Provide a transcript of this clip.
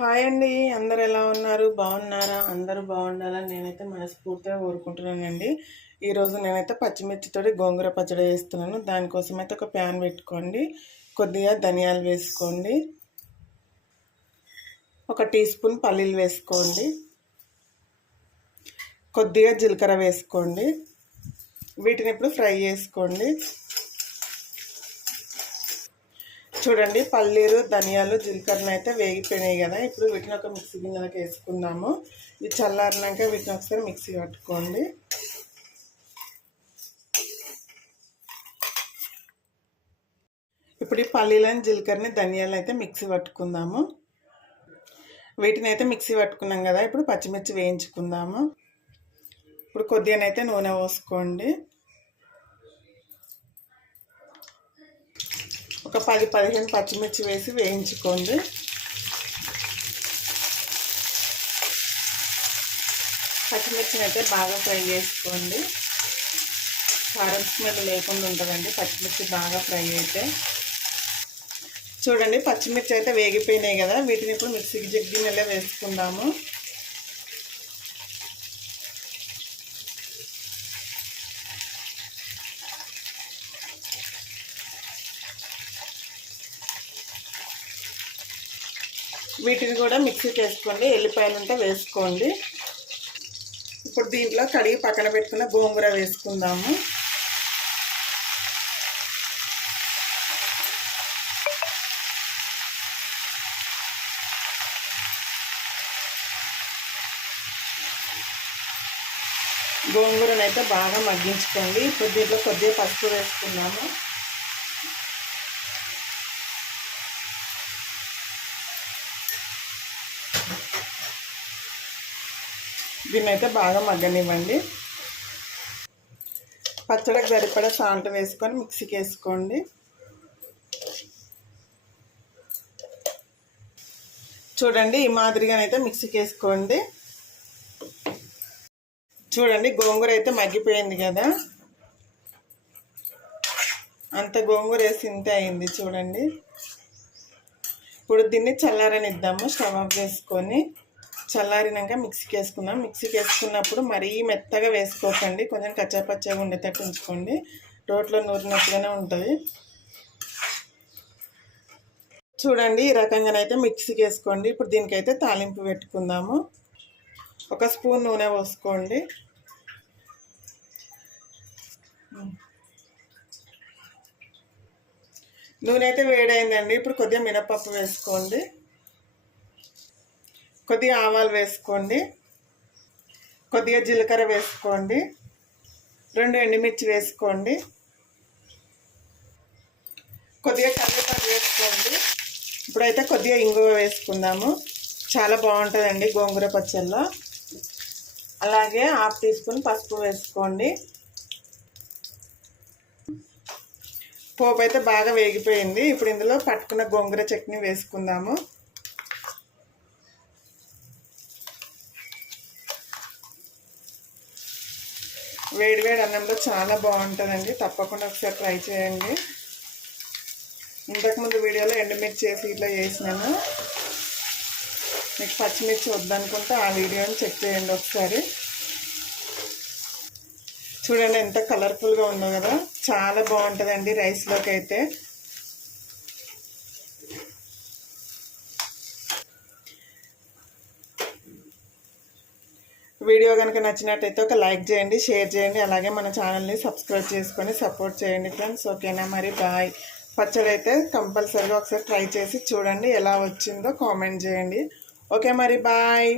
Hi అండి, అందరు ఎలా ఉన్నారు? బాగున్నారా? అందరూ బాగుండాలని నేనైతే మనస్ఫూర్తిగా కోరుకుంటున్నానండి. ఈరోజు నేనైతే పచ్చిమిర్చితో గోంగూర పచ్చడి వేస్తున్నాను. దానికోసం అయితే ఒక ప్యాన్ పెట్టుకోండి, కొద్దిగా ధనియాలు వేసుకోండి, ఒక టీ స్పూన్ పల్లీలు వేసుకోండి, కొద్దిగా జీలకర్ర వేసుకోండి. వీటిని ఇప్పుడు ఫ్రై చేసుకోండి. చూడండి, పల్లీలు, ధనియాలు, జీలకర్రను అయితే వేగిపోయినాయి కదా. ఇప్పుడు వీటిని ఒక మిక్సీ గిన్నెలకు వేసుకుందాము. ఇది చల్లారినాక వీటిని ఒకసారి మిక్సీ పట్టుకోండి. ఇప్పుడు ఈ పల్లీలను, జీలకర్రని, ధనియాలను అయితే మిక్సీ పట్టుకుందాము. వీటిని అయితే మిక్సీ పట్టుకున్నాం కదా. ఇప్పుడు పచ్చిమిర్చి వేయించుకుందాము. ఇప్పుడు కొద్దిగానైతే నూనె పోసుకోండి. ఒక 10-15 పచ్చిమిర్చి వేసి వేయించుకోండి. పచ్చిమిర్చిని అయితే బాగా ఫ్రై చేసుకోండి. కారం స్మెల్ లేకుండా ఉంటుందండి పచ్చిమిర్చి బాగా ఫ్రై అయితే. చూడండి, పచ్చిమిర్చి అయితే వేగిపోయినాయి కదా. వీటిని ఇప్పుడు మిక్సీకి గిన్నెలో వేసుకుందాము. వీటిని కూడా మిక్సీకి వేసుకోండి. ఎల్లిపాయలు ఉంటే వేసుకోండి. ఇప్పుడు దీంట్లో కడిగి పక్కన పెట్టుకున్న గోంగూర వేసుకుందాము. గోంగూరను అయితే బాగా మగ్గించుకోండి. ఇప్పుడు దీంట్లో కొద్దిగా పసుపు వేసుకున్నాము. దీన్ని అయితే బాగా మగ్గనివ్వండి. పచ్చడికి సరిపడా సాల్ట్ వేసుకొని మిక్సీకి వేసుకోండి. చూడండి, ఈ మాదిరిగానైతే మిక్సీకి వేసుకోండి. చూడండి, గోంగూర అయితే మగ్గిపోయింది కదా. అంత గోంగూర వేసి ఇంతే అయింది. చూడండి, ఇప్పుడు దీన్ని చల్లారనిద్దాము. స్టవ్ ఆఫ్ చేసుకొని చల్లారినాక మిక్సీకి వేసుకుందాం. మిక్సీకి వేసుకున్నప్పుడు మరీ మెత్తగా వేసుకోకండి, కొంచెం కచ్చాపచ్చగా ఉండేటట్టు ఉంచుకోండి. రోట్లో నూరినట్టుగానే ఉంటుంది. చూడండి, ఈ రకంగానైతే మిక్సీకి వేసుకోండి. ఇప్పుడు దీనికైతే తాలింపు పెట్టుకుందాము. ఒక స్పూన్ నూనె పోసుకోండి. నూనె అయితే వేడైందండి. ఇప్పుడు కొద్దిగా మినపప్పు వేసుకోండి, కొద్దిగా ఆవాలు వేసుకోండి, కొద్దిగా జీలకర్ర వేసుకోండి, 2 ఎండుమిర్చి వేసుకోండి, కొద్దిగా కరివేపాకు వేసుకోండి. ఇప్పుడైతే కొద్దిగా ఇంగువ వేసుకుందాము. చాలా బాగుంటుందండి గోంగూర పచ్చళ్ళలో. అలాగే 1/2 టీ స్పూన్ పసుపు వేసుకోండి. పోపు అయితే బాగా వేగిపోయింది. ఇప్పుడు ఇందులో పట్టుకున్న గోంగూర చట్నీ వేసుకుందాము. వేడివేడి అన్నంలో చాలా బాగుంటుందండి. తప్పకుండా ఒకసారి ట్రై చేయండి. ఇంతకుముందు వీడియోలో ఎండుమిర్చి వేసి ఇట్లా చేసినాను. మీకు పచ్చిమిర్చి వద్దనుకుంటే ఆ వీడియోని చెక్ చేయండి ఒకసారి. చూడండి, ఎంత కలర్ఫుల్గా ఉందో కదా. చాలా బాగుంటుందండి రైస్లోకి అయితే. వీడియో కనుక నచ్చినట్టయితే ఒక లైక్ చేయండి, షేర్ చేయండి, అలాగే మన ఛానల్ని సబ్స్క్రైబ్ చేసుకొని సపోర్ట్ చేయండి ఫ్రెండ్స్. ఓకేనా? మరి బాయ్. పచ్చడి అయితే కంపల్సరీగా ఒకసారి ట్రై చేసి చూడండి, ఎలా వచ్చిందో కామెంట్ చేయండి. ఓకే, మరి బాయ్.